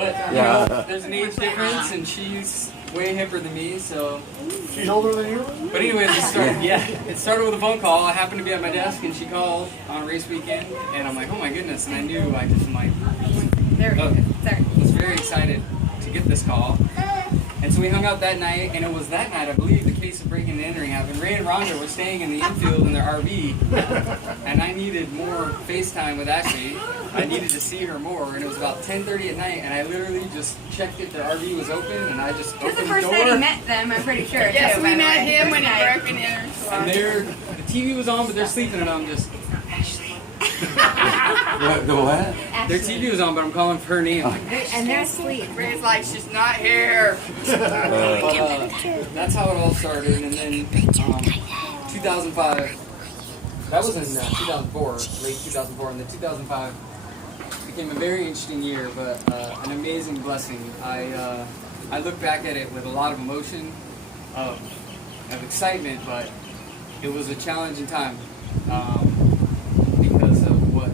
But you know, there's an age difference, and she's way hipper than me, so. She's older than you? But anyways, it started with a phone call. I happened to be at my desk, and she called on race weekend, and I'm like, oh my goodness, and I knew, I was very excited to get this call. And so we hung out that night, and it was that night, I believe, the case of breaking and entering happened. Ray and Rhonda were staying in the infield in their RV, and I needed more FaceTime with Ashley. I needed to see her more, and it was about 10:30 at night, and I literally just checked if their RV was open, and I just opened the door. This is the first night he met them, I'm pretty sure. Yes, we met him when he broke and entered. And the TV was on, but they're sleeping, and I'm just, Ashley. The what? Their TV was on, but I'm calling for her name. And they're asleep. Ray's like, she's not here. That's how it all started, and then 2005, that was in 2004, late 2004, and then 2005 became a very interesting year, but an amazing blessing. I look back at it with a lot of emotion, of excitement, but it was a challenging time. Because of what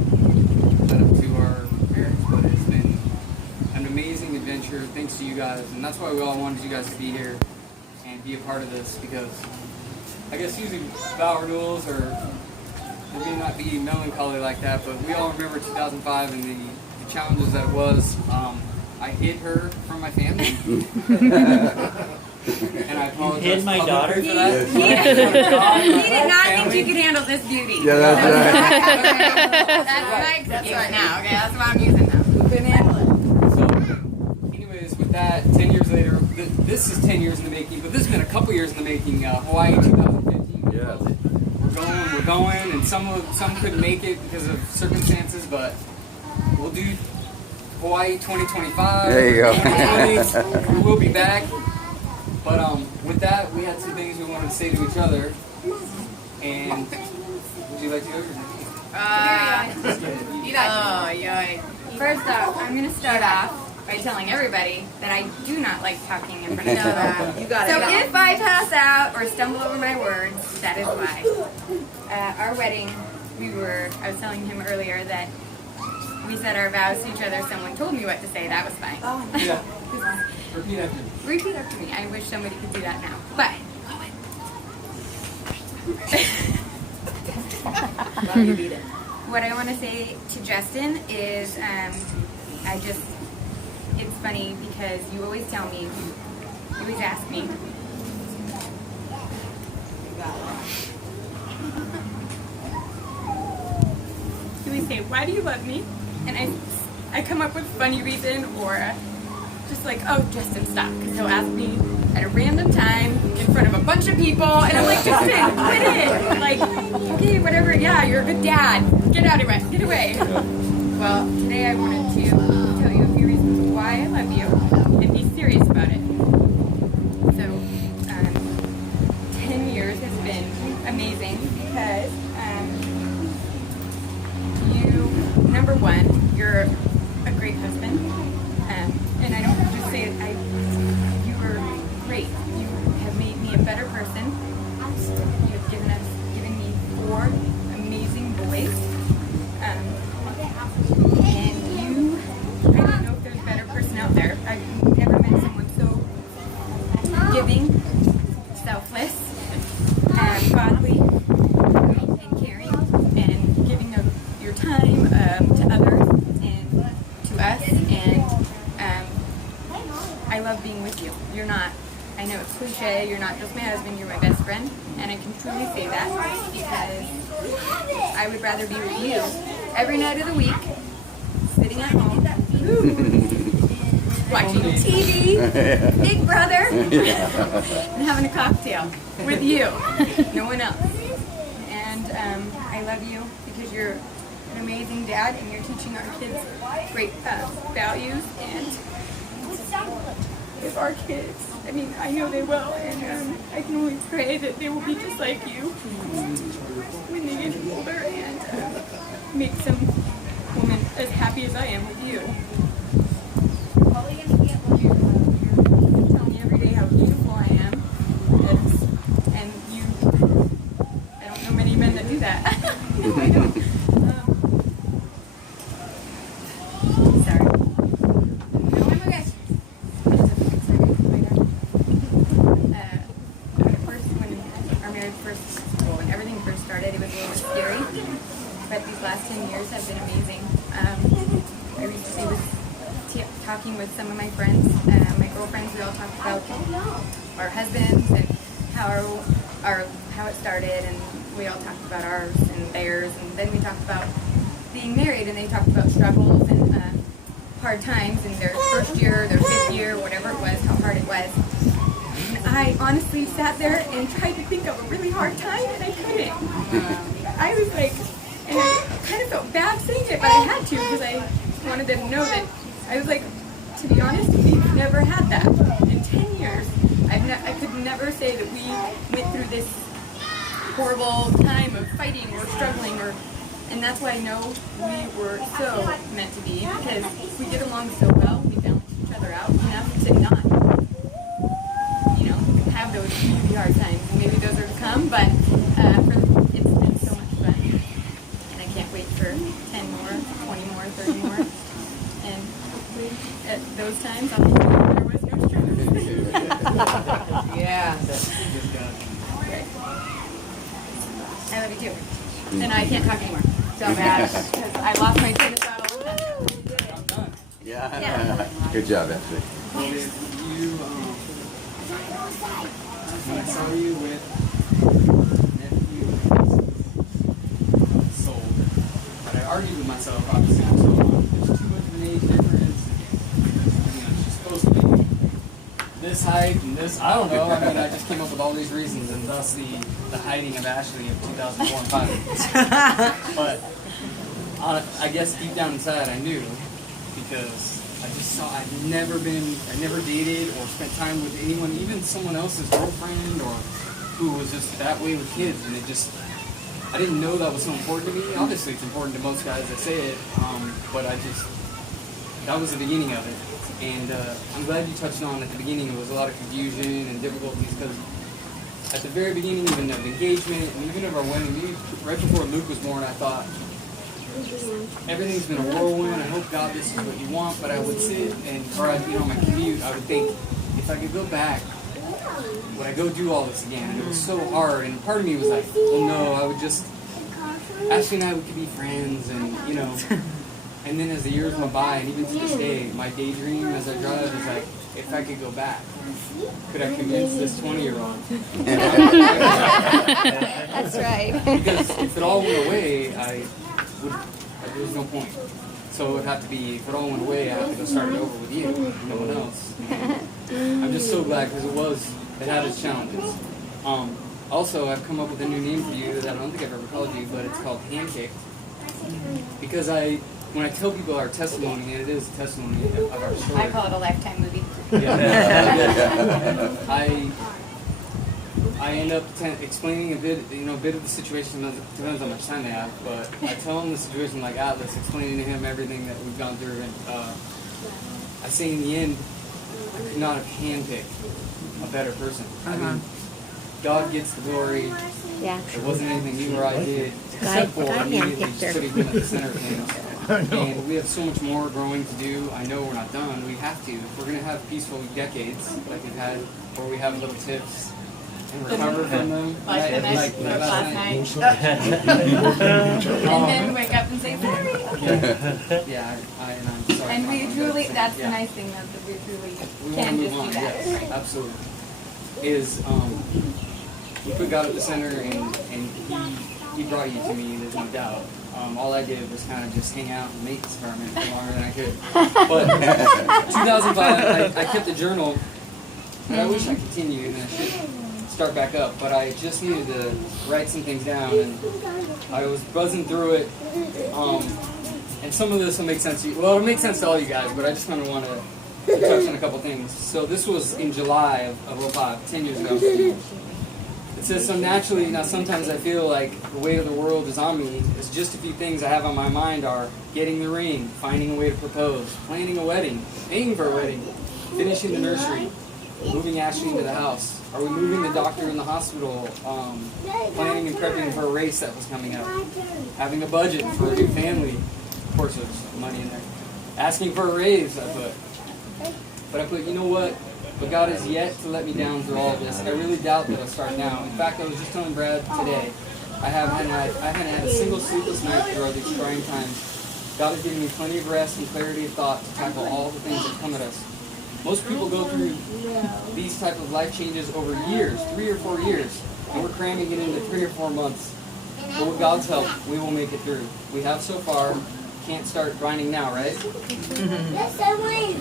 led up to our marriage, but it's been an amazing adventure thanks to you guys, and that's why we all wanted you guys to be here and be a part of this, because I guess usually vow renewals or it may not be melancholy like that, but we all remember 2005 and the challenges that it was. I hid her from my family. And I apologize. You hid my daughter? For that. He did not think you could handle this beauty. Yeah, that's That's right now. Okay, that's what I'm using now. Couldn't handle it. So, anyways, with that, 10 years later, this is 10 years in the making, but this has been a couple years in the making. Hawaii 2015. Yeah. We're going, and some couldn't make it because of circumstances, but we'll do Hawaii 2025. There you go. 2020, we will be back. But with that, we had some things we wanted to say to each other. And would you like to go? First off, I'm going to start off by telling everybody that I do not like talking in front of children. You got it. So if I pass out or stumble over my words, that is why. Our wedding, I was telling him earlier that we said our vows to each other. Someone told me what to say. That was fine. Oh, yeah. Repeat after me. Repeat after me. I wish somebody could do that now. But what I want to say to Justin is, it's funny because you always tell me, you always ask me. You always say, why do you love me? And I come up with a funny reason or just like, oh, Justin, stop. Because he'll ask me at a random time in front of a bunch of people, and I'm like, Justin, quit it. Like, okay, whatever, yeah, you're a good dad. Get out of it, get away. Well, today I wanted to tell you a few reasons why I love you and be serious about it. So, 10 years has been amazing because number one, you're a great husband. And I don't just say it, you are great. You have made me a better person. You have given me 4 amazing boys. And I don't know if there's a better person out there. I've never met someone so giving, selfless, godly, and caring, and giving of your time to others and to us. And I love being with you. You're not, I know it's cliche, you're not just my husband, you're my best friend, and I can truly say that because I would rather be with you every night of the week, sitting at home, watching TV, Big Brother, and having a cocktail with you, no one else. And I love you because you're an amazing dad and you're teaching our kids great values, and if our kids, I mean, I know they will, and I can only pray that they will be just like you when they get older and make some woman as happy as I am with you. You tell me every day how beautiful I am, and I don't know many men that do that. No, I don't. Sorry. No, I'm talking with some of my friends, my girlfriends. We all talked about our husbands and how it started, and we all talked about ours and theirs, and then we talked about being married, and they talked about struggles and hard times in their first year, their fifth year, whatever it was, how hard it was. And I honestly sat there and tried to think of a really hard time, and I couldn't. I was like, and I kind of felt bad saying it, but I had to because I wanted them to know that I was like, to be honest, we've never had that in 10 years. I could never say that we went through this horrible time of fighting or struggling, and that's why I know we were so meant to be, because we get along so well. We balance each other out enough to not, have those really hard times. Maybe those are to come, but it's been so much fun, and I can't wait for 10 more, 20 more, 30 more, and hopefully at those times I'll think there was no struggles. Yeah. I love you too. And I can't talk anymore. So bad. Because I lost my train of thought all the time. I'm done. Yeah. Good job, Ashley. Well, you, when I saw you with nephew sold, but I argued with myself, obviously, for so long. There's too much of an age difference. She's supposed to be this height and this, I don't know. I mean, I just came up with all these reasons, and thus the hiding of Ashley of 2004 and 5. But I guess deep down inside, I knew, because I just saw, I never dated or spent time with anyone, even someone else's girlfriend or who was just that way with kids, and I didn't know that was so important to me. Obviously it's important to most guys that say it, but that was the beginning of it. And I'm glad you touched on at the beginning, it was a lot of confusion and difficulties, because at the very beginning even of engagement and even of our wedding, right before Luke was born, I thought, everything's been a whirlwind. I hope, God, this is what you want. But I would sit on my commute, I would think, if I could go back, would I go do all this again? And it was so hard. And part of me was like, well, no, I would just, Ashley and I, we could be friends, and And then as the years went by, and even to this day, my daydream as I drive is like, if I could go back, could I convince this 20-year-old? That's right. Because if it all went away, there was no point. So it would have to be, if it all went away, I have to go start it over with you, no one else. And I'm just so glad, because it had its challenges. Also, I've come up with a new name for you that I don't think I've ever called you, but it's called Handpicked. Because when I tell people our testimony, and it is a testimony of our story. I call it a Lifetime movie. Yeah. I end up explaining a bit of the situation. Depends how much time they have, but I tell them the situation like Atlas, explaining to him everything that we've gone through, and I say in the end, I could not have handpicked a better person. I mean, God gets the glory. Yeah. There wasn't anything you or I did, except for immediately putting him at the center of things. And we have so much more growing to do. I know we're not done. We have to. If we're going to have peaceful decades like we've had, where we have little tips and recover from them. Like the next last night. And then wake up and say sorry. Yeah, I'm sorry. And we truly, that's the nice thing, that we truly can just do that. Yes, absolutely. Is you put God at the center, and he brought you to me, there's no doubt. All I did was kind of just hang out in the maintenance department for longer than I could. But 2005, I kept a journal, and I wish I continued, and I should start back up, but I just needed to write some things down, and I was buzzing through it, and some of this will make sense to you. Well, it'll make sense to all you guys, but I just kind of want to touch on a couple things. So this was in July of 05, 10 years ago. It says, so naturally, now sometimes I feel like the weight of the world is on me. It's just a few things I have on my mind are getting the ring, finding a way to propose, planning a wedding, paying for a wedding, finishing the nursery, moving Ashley into the house. Are we moving the doctor in the hospital? Planning and prepping for a race that was coming up. Having a budget for a new family. Of course there's money in there. Asking for a raise, I put. But I put, you know what? But God has yet to let me down through all of this. I really doubt that I'll start now. In fact, I was just telling Brad today, I haven't had a single sleepless night throughout these trying times. God has given me plenty of rest and clarity of thought to tackle all the things that come at us. Most people go through these type of life changes over years, 3 or 4 years, and we're cramming it into 3 or 4 months. But with God's help, we will make it through. We have so far. Can't start grinding now, right? Yes, I win.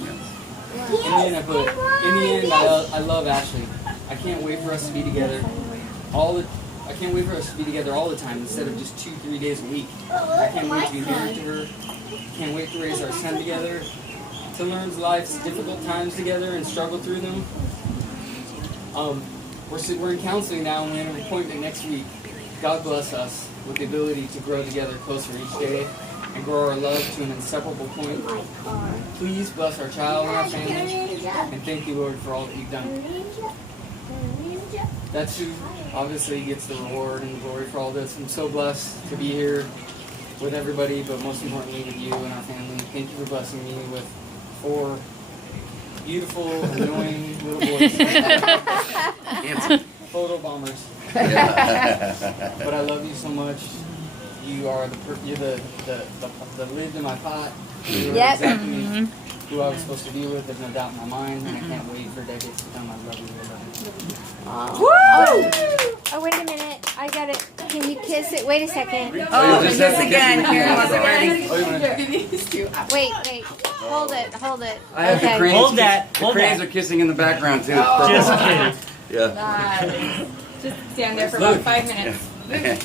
In the end, I love Ashley. I can't wait for us to be together I can't wait for us to be together all the time instead of just 2-3 days a week. I can't wait to be married to her. Can't wait to raise our son together. To learn life's difficult times together and struggle through them. We're in counseling now and we have an appointment next week. God bless us with the ability to grow together closer each day and grow our love to an inseparable point. Please bless our child and our family, and thank you, Lord, for all that you've done. That's who obviously gets the reward and the glory for all this. I'm so blessed to be here with everybody, but most importantly with you and our family. Thank you for blessing me with 4 beautiful, annoying little boys. Photo bombers. But I love you so much. You are you're the lid in my pot. You're exactly who I was supposed to be with. There's no doubt in my mind, and I can't wait for decades to come. I love you. I love you. Oh, wait a minute. I got it. Can you kiss it? Wait a second. Oh, kiss again. Karen wasn't ready. Oh, you want to? Wait. Hold it. I have the cranes. Hold that. The Hold cranes that. are kissing in the background too. Just kidding. Yeah. Just stand there for about 5 minutes. Yeah.